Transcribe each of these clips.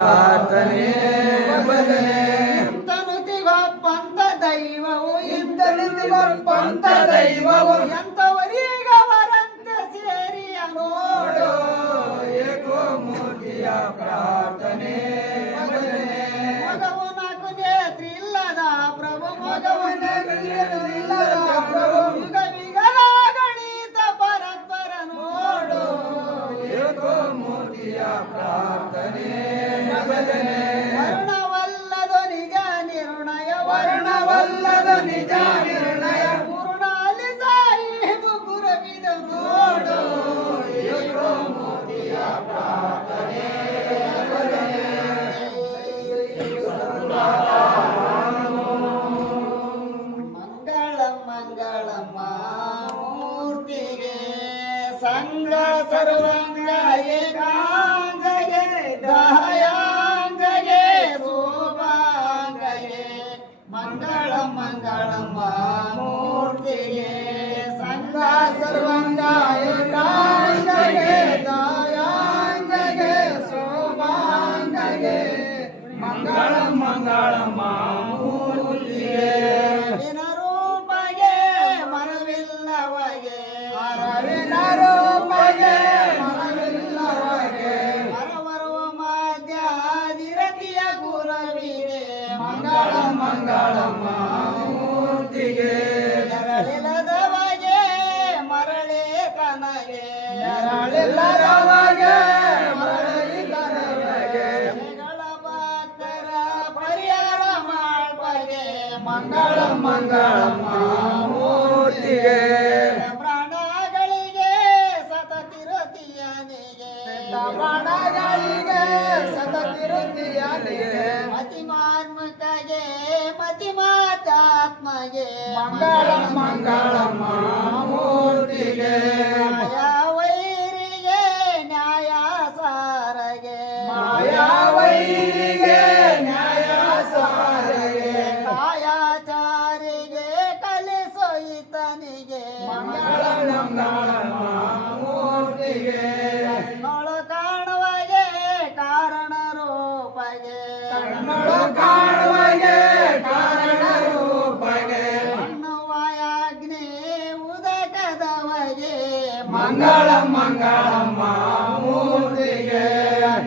ಪ್ರಾರ್ಥನೆ ಬಂತ ದೈವವು ಇಂತನಿಗೆ ಬಂತ ದೈವವು ಎಂತವರೀಗ ವರಂತೆ ಸೇರಿ ನೋಡೋ ಏಕೋ ಮೂರ್ತಿಯ ಪ್ರಾರ್ಥನೆ ಮಗವು ನಾಲ್ಕು ನೇತ್ರಿಲ್ಲದ ಪ್ರಭು ಮಗವನ್ನ सर्वाङ्गये गाङ्गये दहयाङ्गये शोभाङ्गये मङ्गलं मङ्गलं मामूर्तये सङ्गा सर्वाङ्गाय गाङ्गये दयाङ्गये शोभाङ्गये मङ्गलं मङ्गलं मा ಮಂಗಳ ಮಂಗಳ ಮೂರ್ತಿಗೆ ಮಾಯಾವೈರಿಗೆ ನ್ಯಾಯ ಸಾರಗೆ ಮಾಯಾವೈರಿಗೆ ನ್ಯಾಯ ಸಾರಗೆ ಕಾಯಾಚಾರಿಗೆ ಕಲಿಸೋ ಮಂಗಳ ಮಂಗಳ ಮೂರ್ತಿಗೆ ಕಾಣುವಗೆ ಕಾರಣ ರೂಪಗೆ ಕಣ್ಣು ಕಾಣುವ மங்களம் மங்களம்மா மூர்த்தியே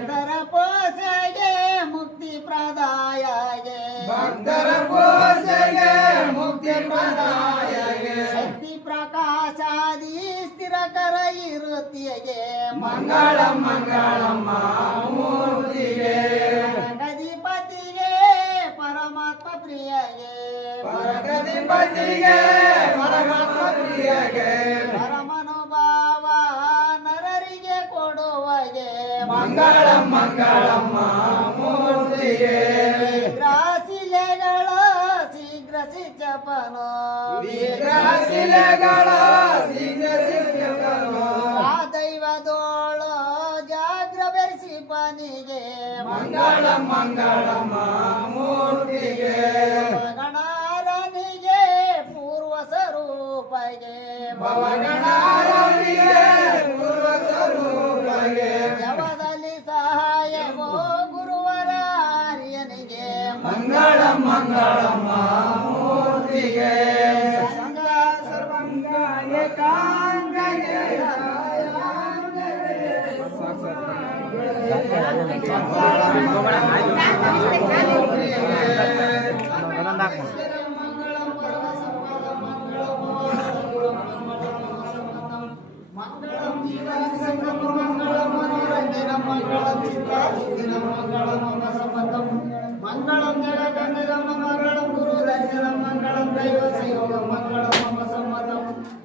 பக்தர போசையே முக்தி பிரதாயே பக்தர போசையே முக்தி பிரதாயே சக்தி பிரகாசாதி ஸ்திரகர இருத்தியே மங்களம் மங்களம்மா மூர்த்தியே ஜகதிபதியே பரமாத்ம பிரியையே பரகதிபதியே பரமாத்ம ಮಂಗಳ ಮಂಗಳಮ್ಮ ಮಾತಿಗೆ ಗ್ರಾಸಿಲೆಗಳ ಶೀಘ್ರ ಶಿ ಜಪನೋಶಿಲೆಗಳ ಶೀಘ್ರ ಶಿಕ್ಷಣ ಆ ದೈವದೋಳ ಜಾಗ್ರ ಬೆರ್ಸಿಪನಿಗೆ ಮಂಗಳ ಮಂಗಳ ಮಾ ಮೂರ್ತಿಗೆ ಗಣ ರನಿಗೆ ಪೂರ್ವ ಸ್ವರೂಪಗೆ ಭವಾರಿಗೆ மங்களம் மங்களம் மூர்த்திகே சங்க சர்வங்க ஏகாங்கயே மங்களம் மங்களம் மூர்த்திகே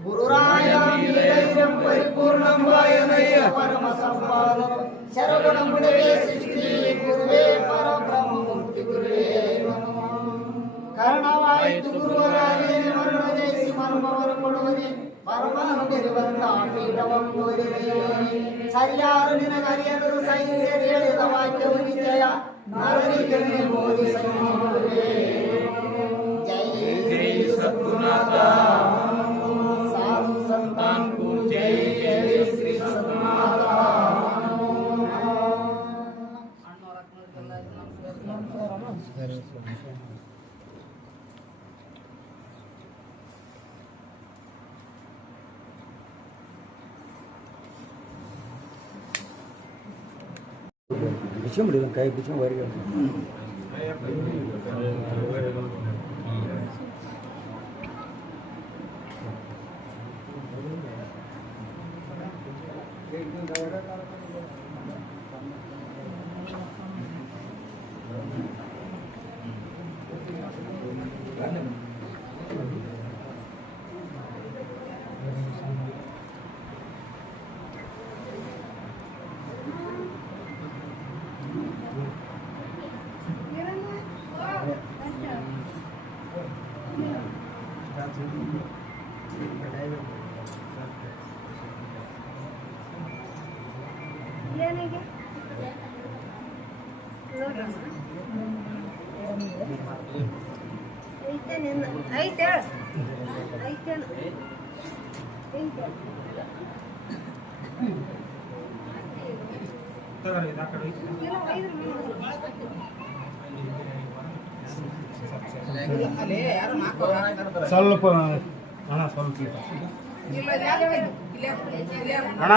గురురాయం నిలయం పరిపూర్ణంగాయ నయ పరమ సంభావం శరవణముడే సృష్టి గురువే పరబ్రహ్మమూర్తి గురువే కరణవాయితు గురువరాయే మరణ చేసి మనమవరు కొడువని పరమాను తెలివంత ఆపీటవం కోరినయని సర్యారు నినగరియరు సైన్యరేళిత వాక్యము నిజయ నరనికని మోది సమూహములే జై జై సద్గుణాతా விஷயம் முடியல கை பிடிச்சும் வருகிறோம் ಸ್ವಲ್ಪ ಅಣ್ಣ ಸ್ವಲ್ಪ ಅಣ್ಣ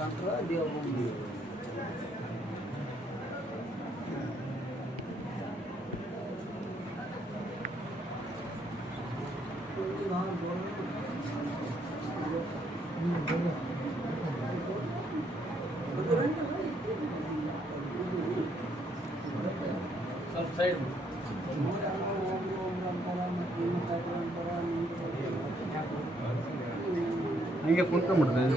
Sangkra dia umum dia. सब साइड में நீங்கள் கொண்டு முடியாது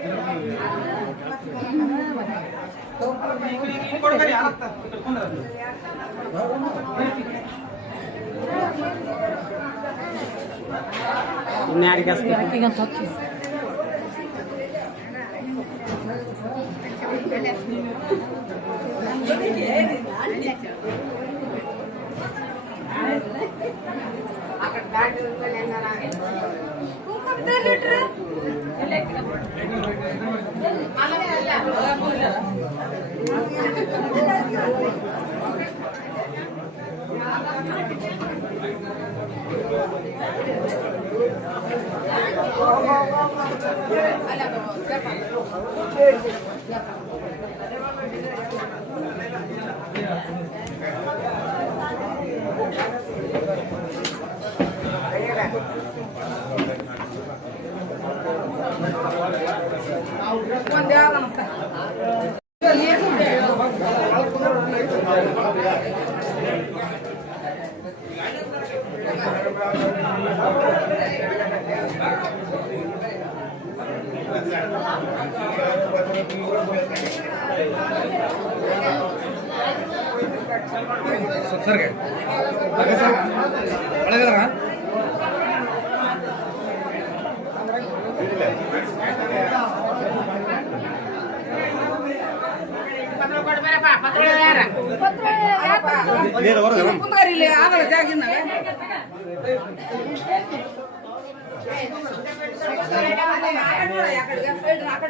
ನ್ಯಾರಿಗೆ ಅక్కడ ಬ್ಯಾಟ್ ಮೇಲೆ ಏನಾರ ya సరే అడగలరా నేను ఎవరు ఆధార్ జాగిందా అక్కడ అక్కడ